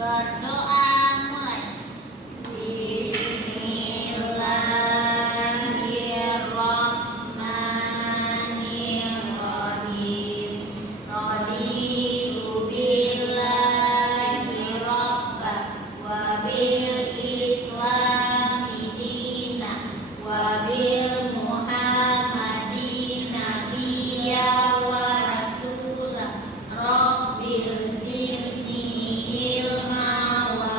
Berdoa mulai. Bismillahirrahmanirrahim. Raditu billahi rabba wa bil islami dina wa bil muhammadin nabiyya wa rasula. Rabbil zidni ilma wa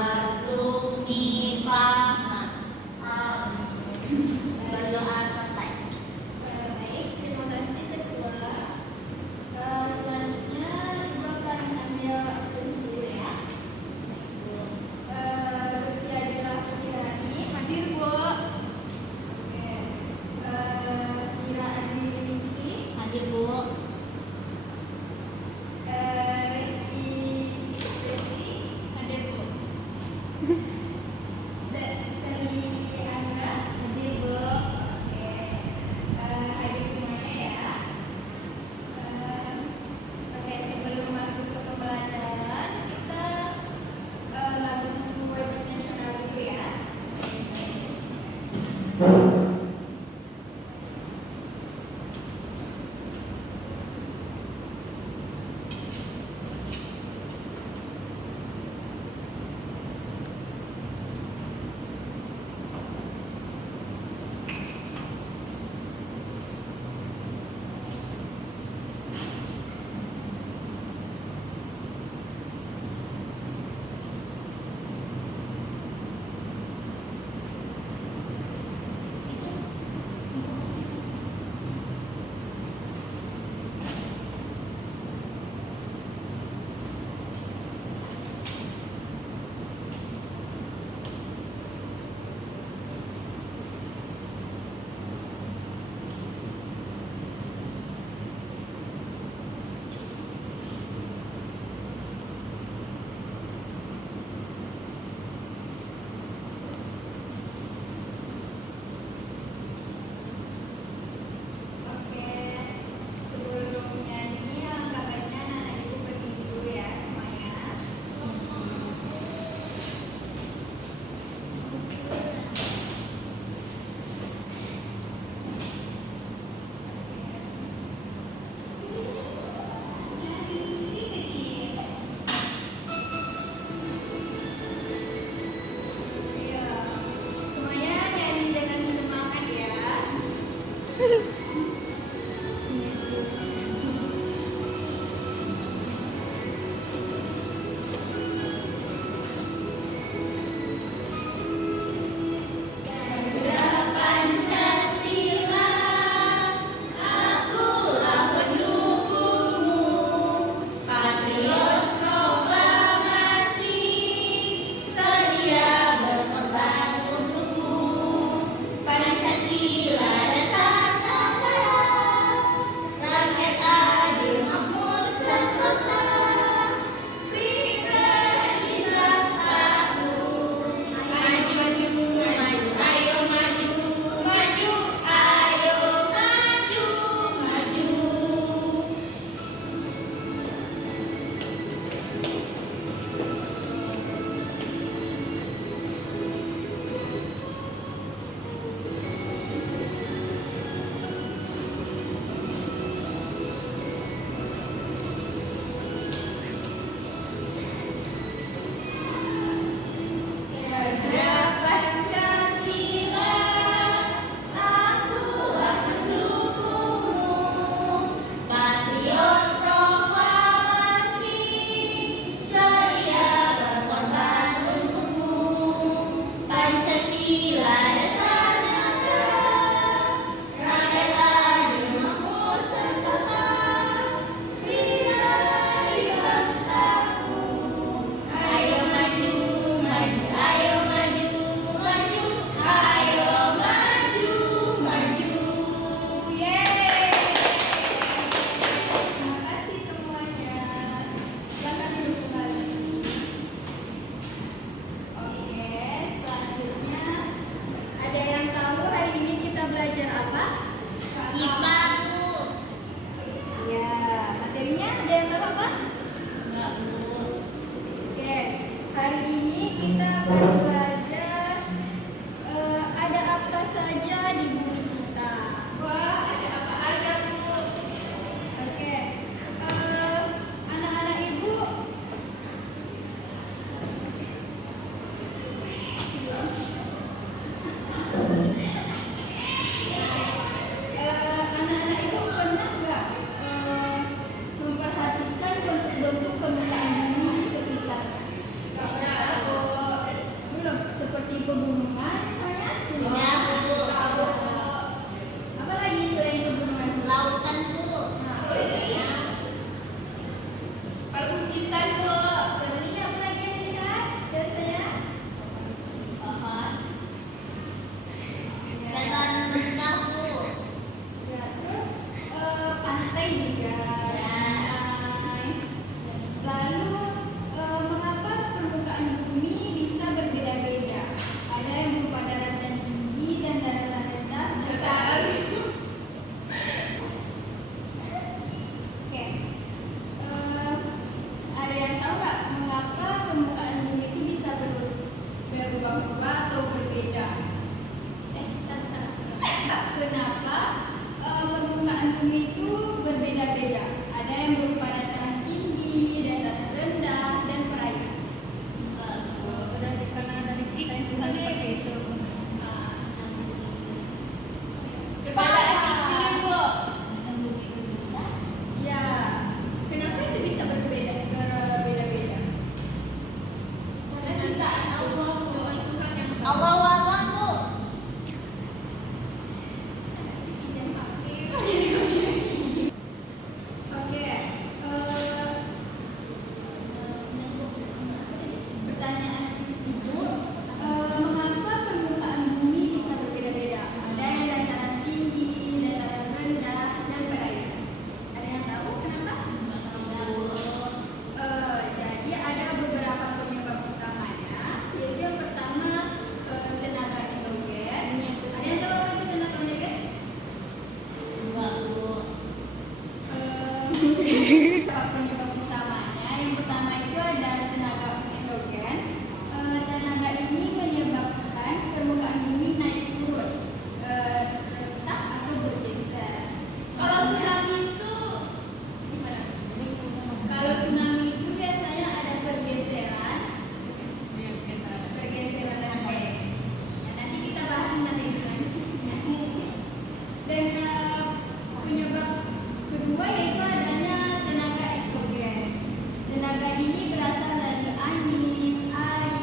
Gerakan ini berasal dari angin, air,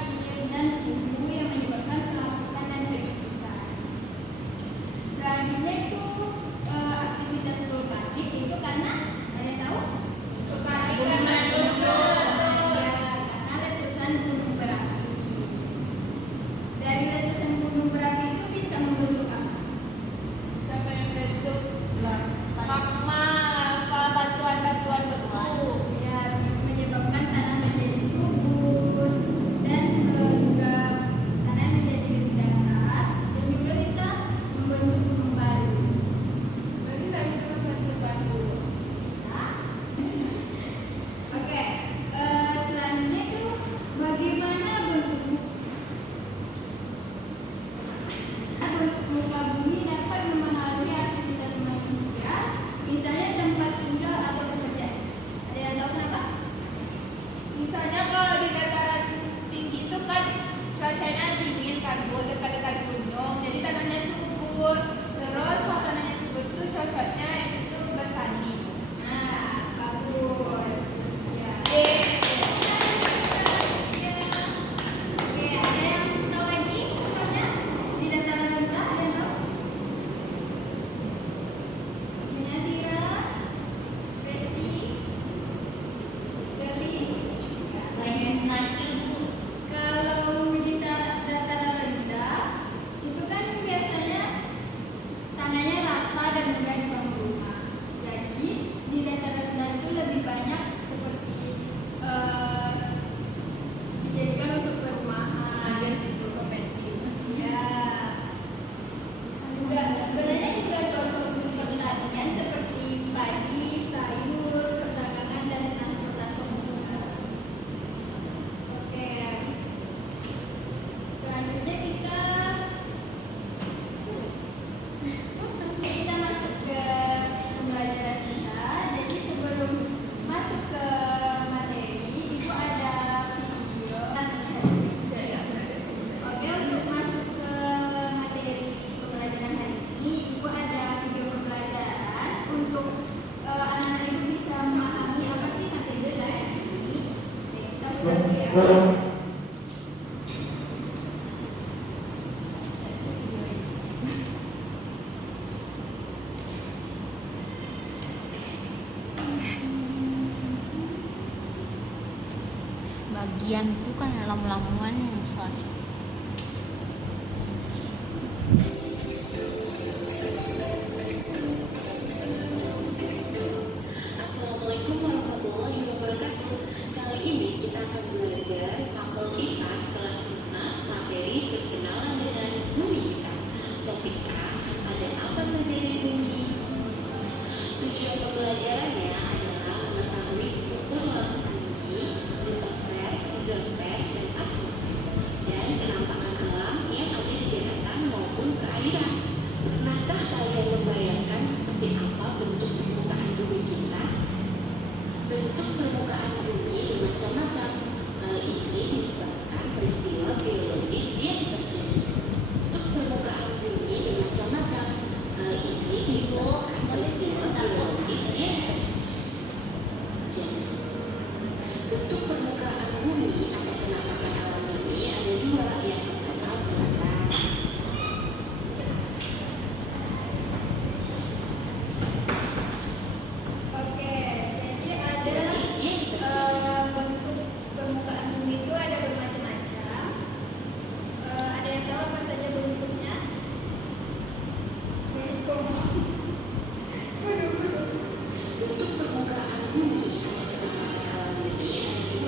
dan suhu yang menyebabkan pelampiasan dan keiklisan. Selanjutnya itu aktivitas vulkanik itu karena ada yang tahu? Gunung meletus. Karena letusan gunung berapi. Dari letusan gunung berapi itu bisa membentuk apa? Siapa yang bentuk magma, lava, batuan-batuan beku. Ya, menyebabkan tanah menjadi subur dan juga tanah menjadi lebih datar dan juga bisa membentuk gunung baru. Tapi nggak bisa membentuk batu. Bisa. Oke, selanjutnya itu bagaimana bentuk muka bumi dapat mempengaruhi aktivitas manusia, misalnya tempat tinggal atau pekerjaan. Ada yang tahu kenapa? Misalnya kalau di dataran tinggi itu kan cuacanya dingin kan, Bu, dekat-dekat gunung, jadi tanahnya subur. Terus kalau tanahnya subur itu cocoknya itu bertani. Nah, bagus. Ya. Oke, ada yang tahu lagi contohnya di dataran rendah? Ada yang tahu? Punya Tira, Besti, Serli. Naik ilmu. Kalau di dataran rendah itu kan biasanya tanahnya rata dan mudah dibangun rumah. Jadi di dataran rendah itu lebih banyak seperti dijadikan untuk perumahan gitu, ya. Juga sebenarnya juga cocok untuk pertanian seperti padi, sayur, perdagangan dan transportasi juga. Oke. Selanjutnya kita masuk ke pembelajaran kita. Jadi sebelum masuk ke materi itu ada video. Oke, untuk masuk ke materi pembelajaran hari ini, Ibu ada video pembelajaran untuk anak-anak itu bisa memahami apa sih materi dari hari ini. Oke, kita mulai dulu ya. Bagianku kan lamu-lamuan soalnya. Assalamualaikum warahmatullahi wabarakatuh. Kali ini kita akan belajar mapel IPAS kelas 5 materi berkenalan dengan bumi kita. Topiknya ada apa saja di bumi? Tujuan pembelajarannya adalah mengetahui struktur lapisan bumi, litosfer, hidrosfer, dan atmosfer, dan penampakan alam yang ada di daratan maupun perairan. Pernahkah kalian membayangkan seperti apa bentuk permukaan bumi kita? Bentuk permukaan bumi bermacam-macam. Hal ini disebabkan peristiwa biologis yang terjadi. Bentuk permukaan bumi bermacam-macam. Hal ini disebabkan peristiwa biologis yang terjadi. Bentuk permukaan bumi atau penampakan alam bumi ada dua. Yang pertama bulatan. Oke, jadi ada Biologis yang terjadi. bentuk permukaan bumi itu ada bermacam-macam. Ada yang tahu apa saja bentuknya? Bentuk Bentuk permukaan bumi atau penampakan alam bumi ada dua.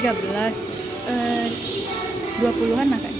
13 20-an lah kan.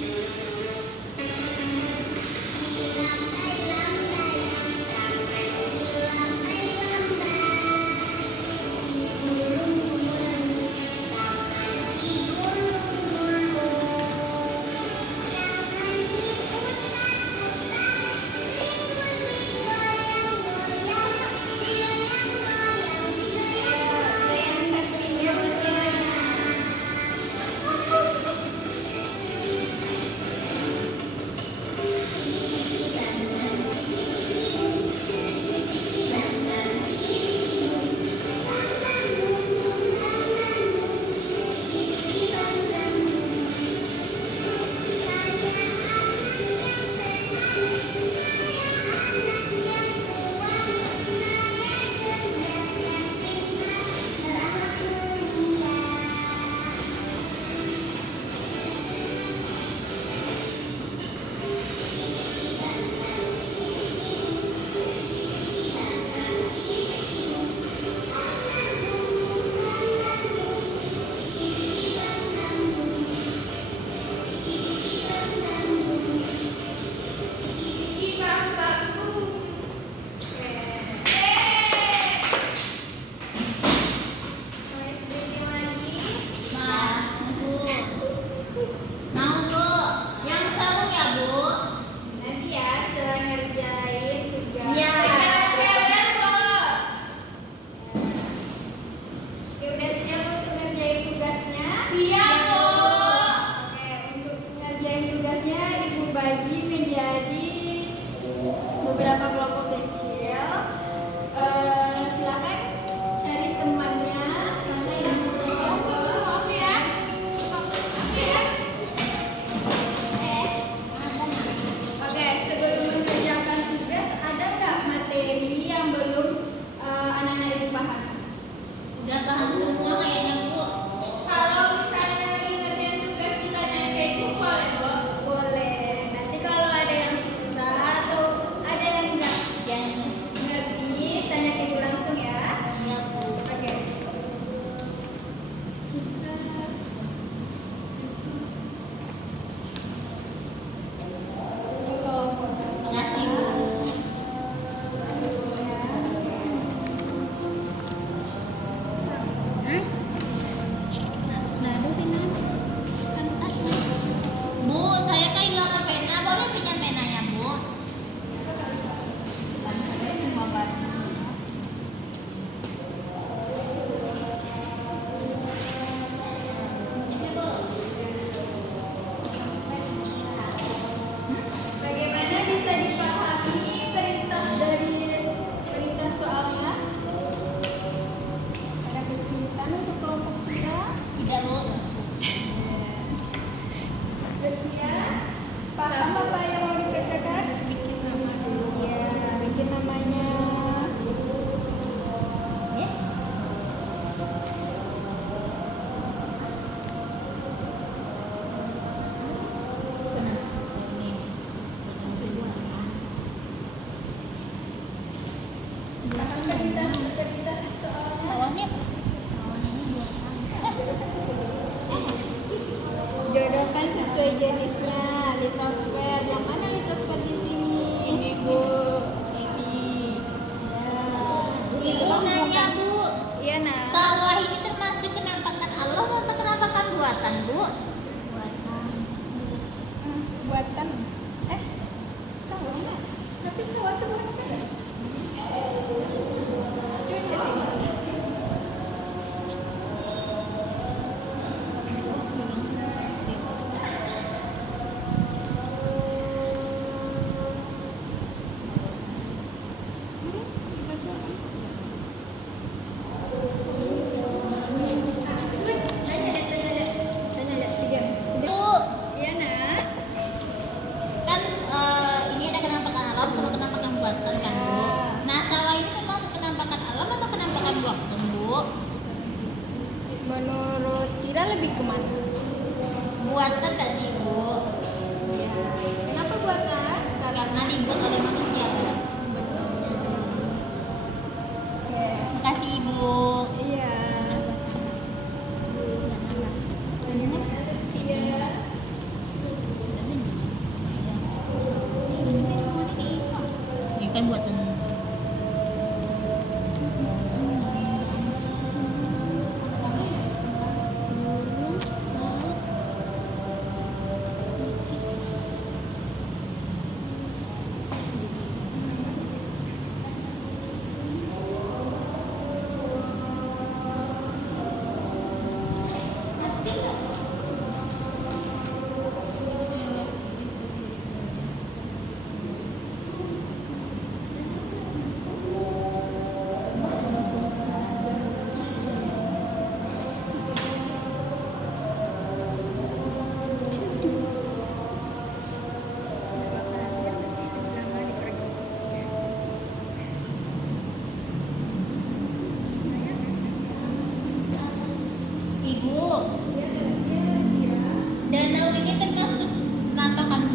Beberapa kelompok kecil. Silakan cari temannya. Mana yang kelompok ya? Oke, sebelum mengerjakan tugas, ada nggak materi yang belum anak-anak ibu paham? Udah paham semua kayaknya Bu. Kalau misalnya lagi ngerjain tugas ditanya ke ibu boleh Bu? Boleh. Nanti kalau ada yang susah atau ada yang nggak Yang ngerti, tanya ke ibu langsung ya. iya Bu. Oke. Makasih Bu. Bu, saya kehilangan pena. Boleh pinjam penanya Bu? Ini Bu. Bagaimana bisa dipahami perintah dari perintah soalnya? Ada kesulitan untuk kelompok kita? Tidak Bu. Bertia, paham apa yang mau dikerjakan? Bikin nama dulu. Ya, bikin namanya. Ya. Kenapa? Ini. Perintah soalnya. Sawahnya apa? Sawahnya ini 2 Jodohkan sesuai jenisnya. Litosfer. Yang mana litosfer di sini? Ini Bu. Ini. Ya. Ibu nanya Bu. Iya, nah. Sawah ini termasuk kenampakan Allah atau kenampakan buatan Bu? Buatan. Sawah nggak? Tapi sawah itu bukan. Tanya deh. Bu, Iya, nak.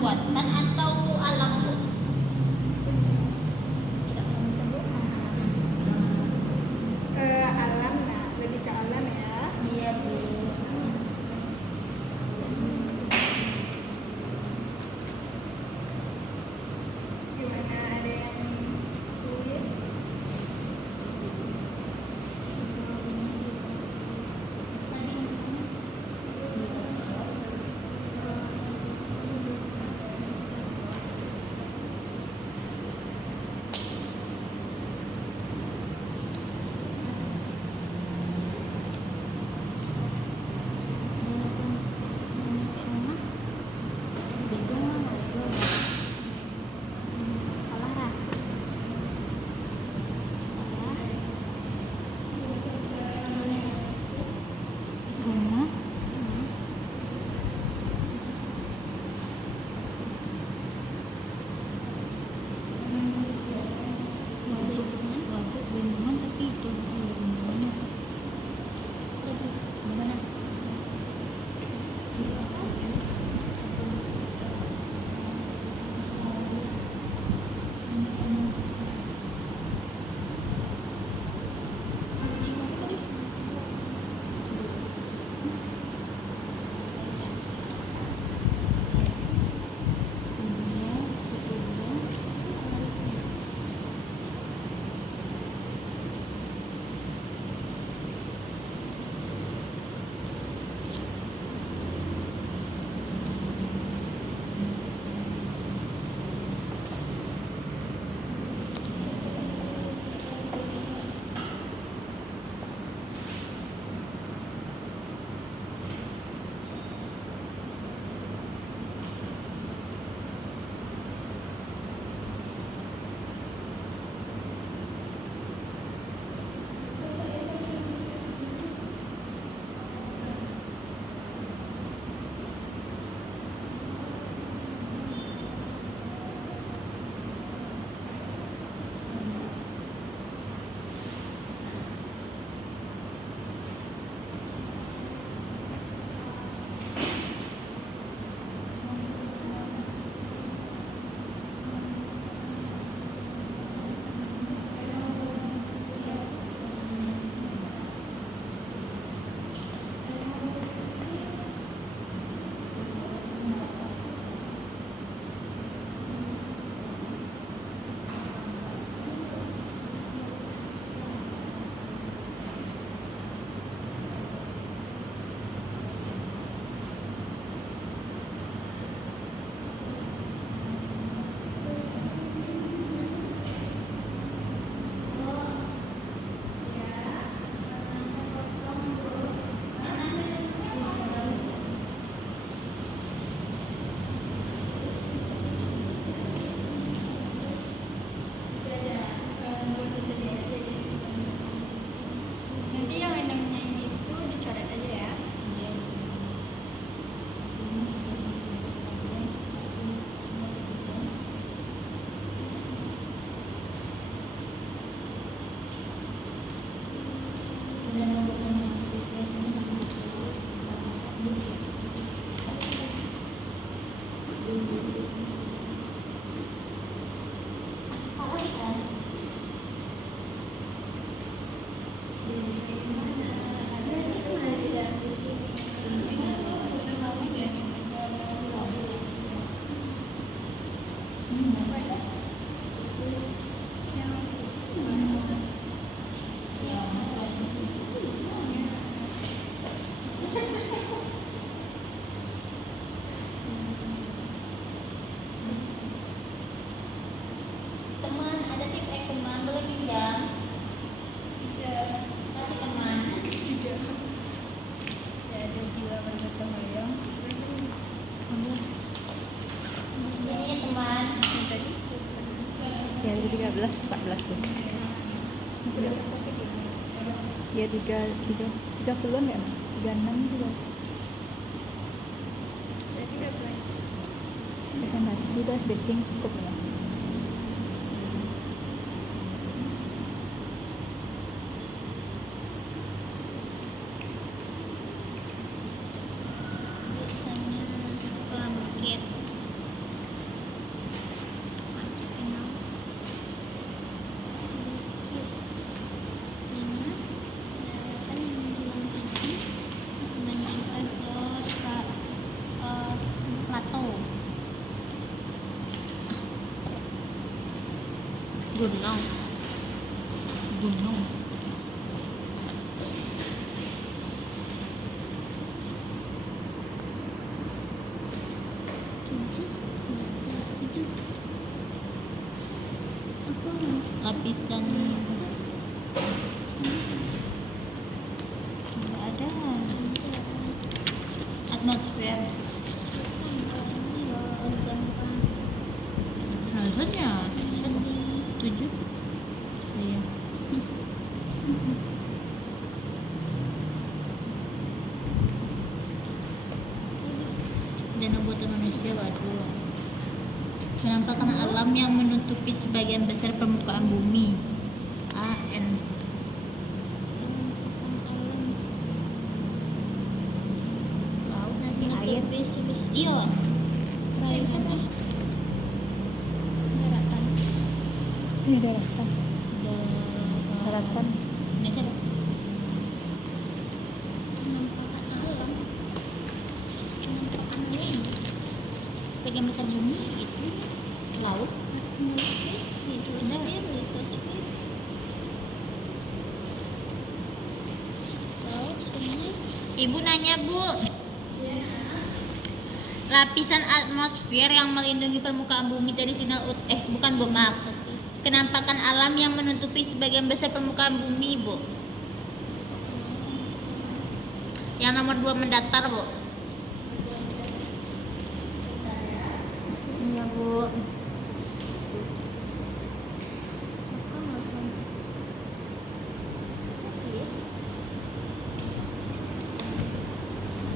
buatan atau alam, Bu? Bisa kamu sebut mana? Alam, nah lebih ke alam ya. Iya, Bu. Gimana, ada yang sulit? Nanti yang enamnya ini tuh dicoret aja ya. Teman, ada tip teman boleh pinjam? Kasih teman. Ada jiwa bergotong royong. Ini ya teman. Ya 13, 14 tuh. Ya 30-an ya? 36 juga. Nasi das baking cukup ya. Biasanya pelangkit. Gunung. Gunung. Lapisan nggak ada. Atmosfer. Ozonnya 7. Iya. Danau buatan manusia, waduh. Penampakan alam yang menutupi sebagian besar permukaan bumi. AN. Laut nasi air. Iya. Perairan lah. Daratan. Ini daratan. Daratan. Indonesia ada. Penampakan alam. Penampakan alam. Sebagian besar bumi itu laut. Atmosfer, hidrosfer, litosfer. Laut, sungai. Ibu nanya, Bu. Lapisan atmosfer yang melindungi permukaan bumi dari sinar bukan, Bu, maaf. Kenampakan alam yang menutupi sebagian besar permukaan bumi, Bu. Yang nomor 2 mendatar, Bu. Iya, Bu.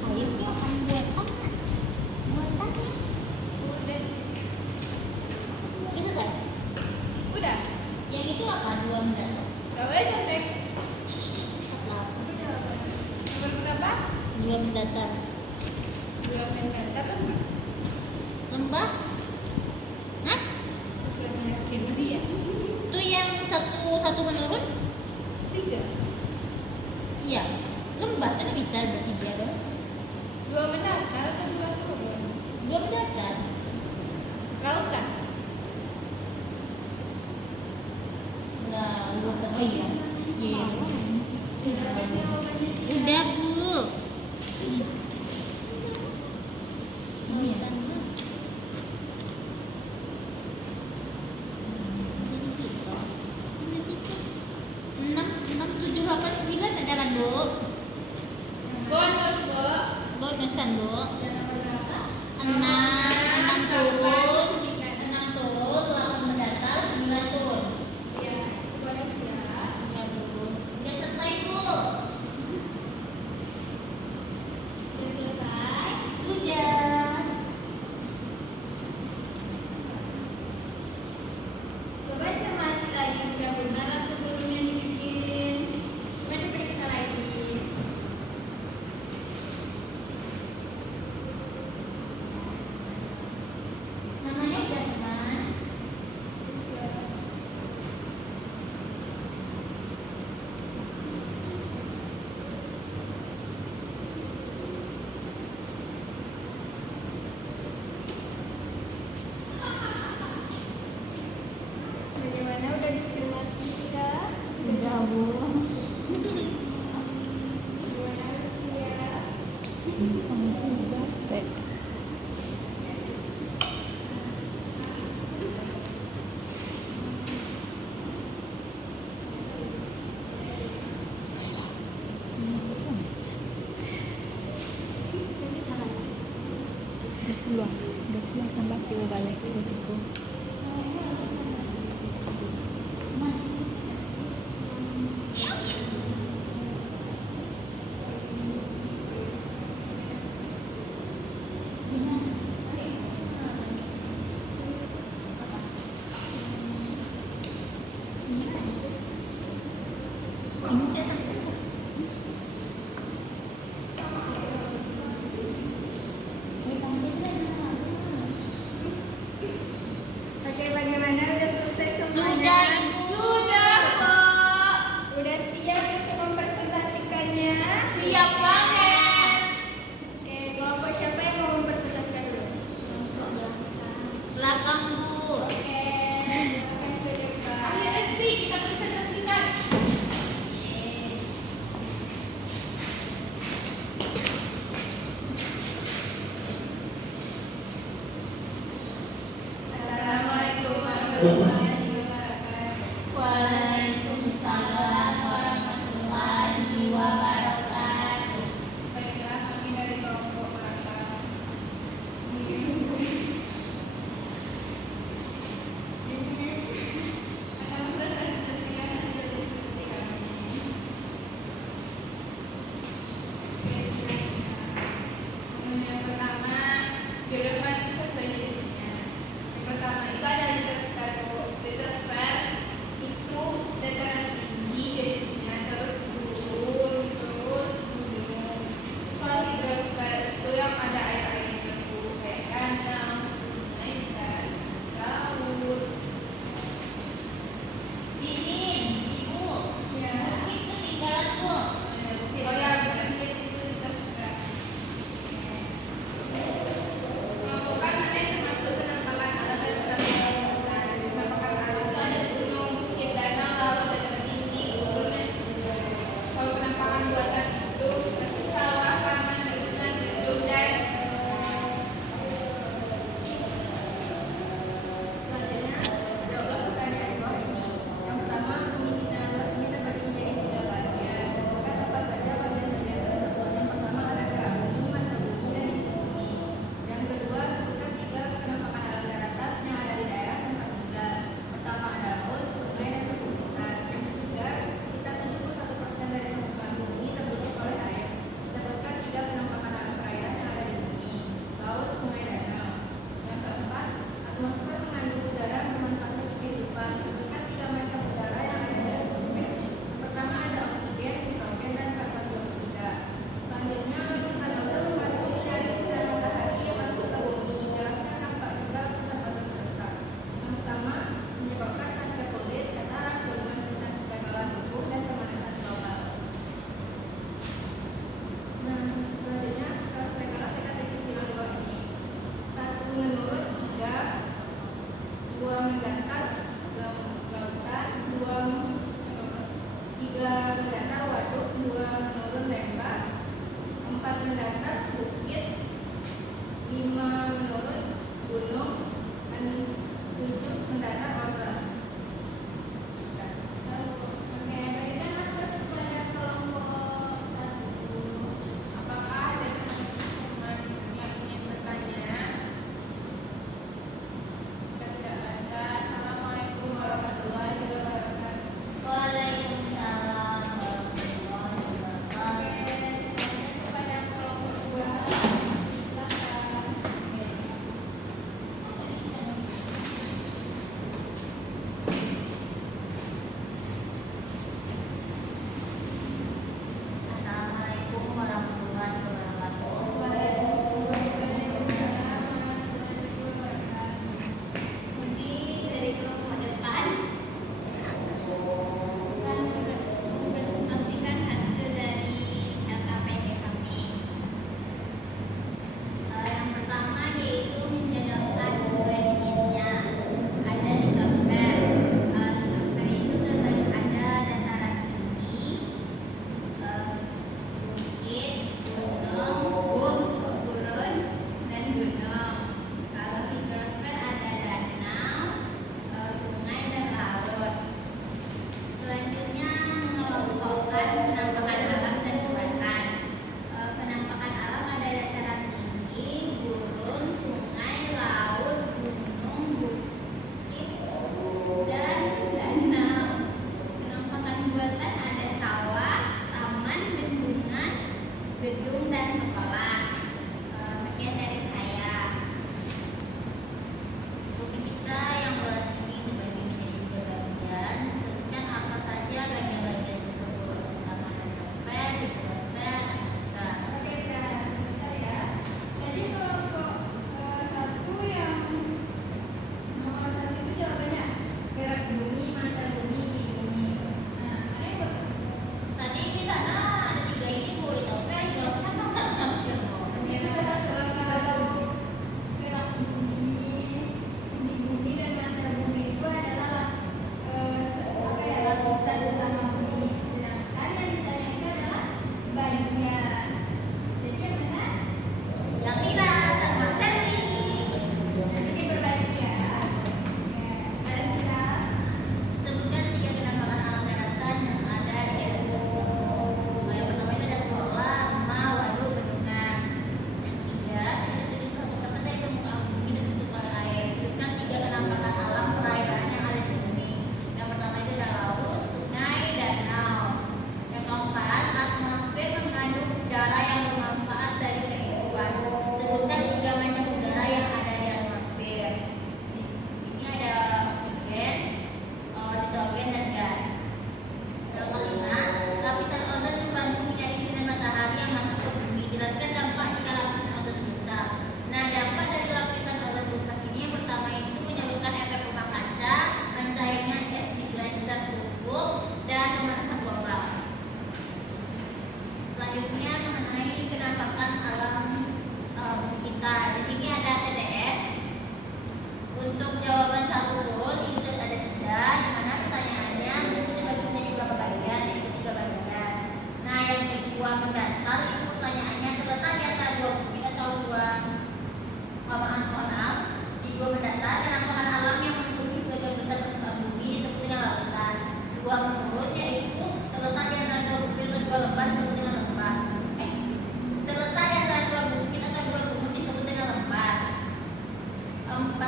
Air itu akan buatan. Itu saya. Udah. Yang itu apa? 2 mendatar. Gak boleh contek. Apa? Nomor berapa? 2 mendatar. 2 meter lembah. Lembah? Hah? Sesuai meyakin dia. Itu yang satu menurun? 3. Iya. Lembah kan bisa berarti dia dong. 2 mendatar atau 2 turun? 2 mendatar. Lautan. Nah, oh iya. Iya. Udah, Bu. Iya. 6, 7, 8, 9 ada kan, Bu? Bonus, Bu. Bonusan, Bu. Nomor berapa? 6 turun, 8 mendatar, 9 turun. Ya, bonus ya. Ya, Bu. Udah selesai, Bu. Sudah selesai. Udah. Coba cermati lagi udah benar atau belum yang dibikin. Coba diperiksa lagi. Namanya udah, teman. Bagaimana udah dicermati tidak? Udah, Bu. Gimana ya? Kamu tuh gaste. Udah keluar tambah kilo balik gitu. Ini saya takut. Oke, bagaimana udah warahmatullahi wabarakatuh. Waalaikumsalam warahmatullahi wabarakatuh. Baiklah, kami dari kelompok Mata. Akan mempresentasikan hasil diskusi kami. Yang pertama, diulang sesuai jenisnya. Yang pertama itu ada litosfer. Litosfer itu dataran tinggi jenisnya, terus turun, terus gunung. Terus kalau hidrosfer itu yang ada air-airnya tuh kayak danau, sungai, dan laut. Dinin, ibu. Ya. Bukti ketinggalan bu. Oh ya, berarti itu litosfer. Kelompokan mana yang termasuk penampakan alam dan penampakan alam itu ada gunung, bukit, danau, laut, dataran tinggi, gurun, dan sungai. Kalau penampakan buatan itu seperti sawah, taman, bendungan, gedung, dan Selanjutnya, jawablah pertanyaan di bawah ini. Yang pertama, bumi kita luas ini terbagi menjadi 3 bagian. Sebutkan apa saja bagian-bagian tersebut. Yang pertama ada kerak bumi, mata bumi, dan inti bumi. Yang kedua, sebutkan 3 penampakan alam daratan yang ada di daerah tempat tinggal. Pertama ada laut, sungai, dan perbukitan. Yang ketiga, sekitar 71% dari permukaan bumi tertutup oleh air. Sebutkan 3 penampakan alam perairan yang ada di bumi. Laut, sungai, danau. Yang keempat, atmosfer mengandung udara yang bermanfaat untuk kehidupan. Sebutkan 3 macam udara yang ada di atmosfer. Pertama ada oksigen, nitrogen, dan karbon dioksida. Selanjutnya, lapisan ozon membantu menyaring sinar matahari yang masuk ke bumi. Jelaskan dampak juga lapisan ozon tersebut. Yang pertama, menyebabkan kanker kulit, katarak, gangguan sistem kekebalan tubuh, dan pemanasan global. Nah, selanjutnya selesaikanlah teka-teki silang di bawah ini. 1 menurut 3, 2 mendatar lautan, 3 mendatar waduk, 2 menurun lembah, 4 mendatar bukit, 5 menurun gunung, dan 7 mendatar ozon. Oke, berikan akses kepada kelompok 1. Apakah ada teman-teman yang ingin bertanya?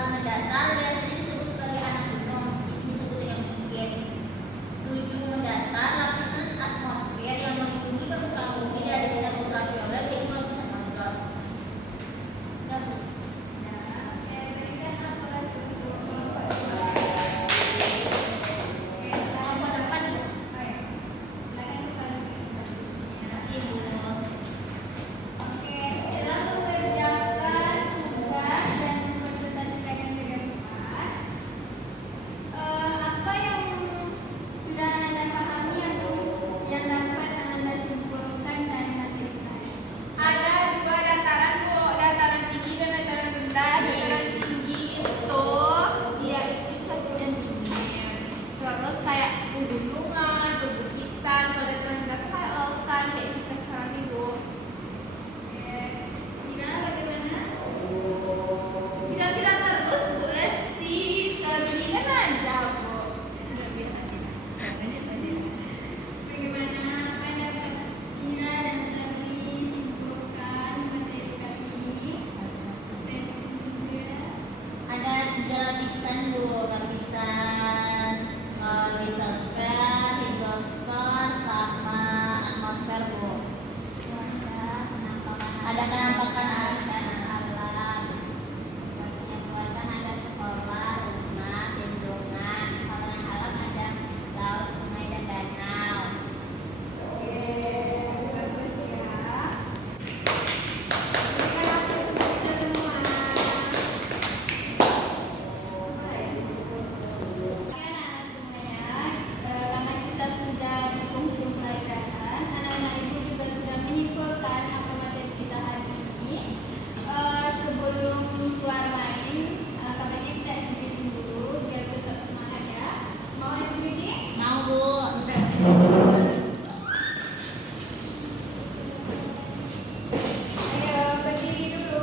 mendatar biasanya disebut sebagai anak gunung, disebut dengan bukit. 7. Mendatar lapisan atmosfer yang melindungi permukaan bumi dari sinar ultraviolet yaitu lapisan ozon. Udah, Bu. Nah, oke, berikan apelasi untuk kelompok 2. Oke, Kelompok depan, Bu. silakan buka. Terima kasih, Bu. Oke, dalam mengerjakan tugas dan mempresentasikan yang terdapat, apa yang sudah Anda pahami atau yang dapat Anda simpulkan dari materi tadi? Ada dua dataran, Bu. Dataran tinggi dan dataran rendah. Dataran tinggi itu dia itu hasilnya dingin. Terus kayak pegunungan, perbukitan. Kalau dataran rendah tuh kayak lautan kayak kita sekarang nih, Bu. Oke, Tina bagaimana? Tidak terus, Bu Resti. Sebenarnya aja, Bu. Bagaimana pendapat Tina dan Sabri simpulkan materi kali ini? Ada 3 lapisan, Bu. Lapisan litosfer, hidrosfer, sama atmosfer, Bu. Ada penampakan alam. Seperti yang keluarkan ada sekolah, rumah, bendungan. Kalau yang alam ada laut, sungai, dan danau. Bagus ya. Berikan waktu untuk kita semua. Oke, anak-anak semuanya, karena kita sudah di penghujung pelajaran, anak-anak ibu juga sudah menyimpulkan apa materi kita hari ini. Sebelum keluar main, kabarnya kita es krim dulu biar tetap semangat ya. Mau es krim? Mau, Bu. Ayo berdiri dulu.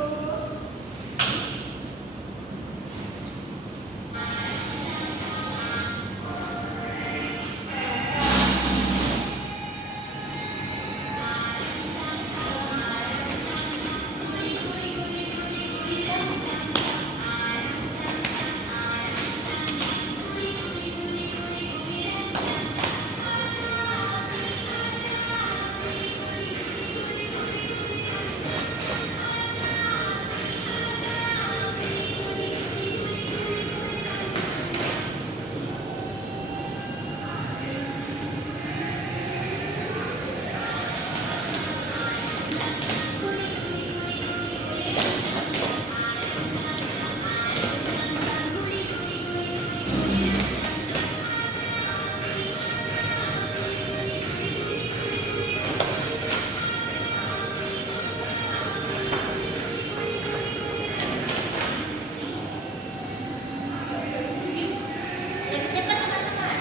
Lebih cepat, teman-teman.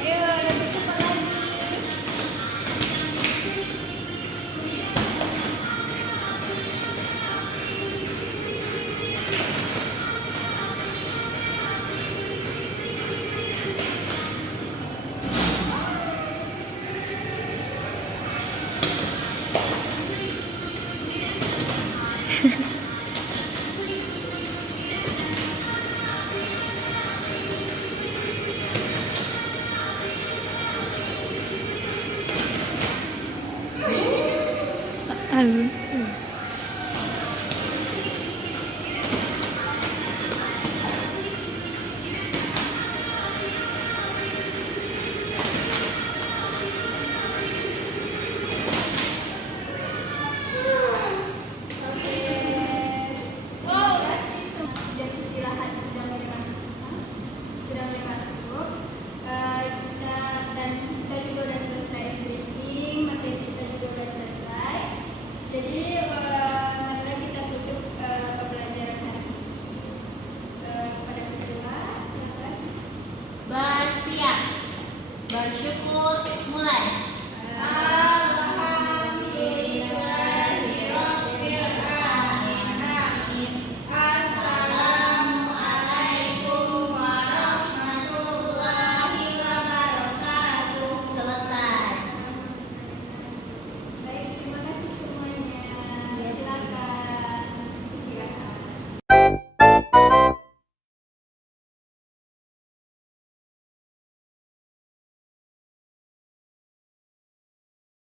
Ayo lebih cepat lagi.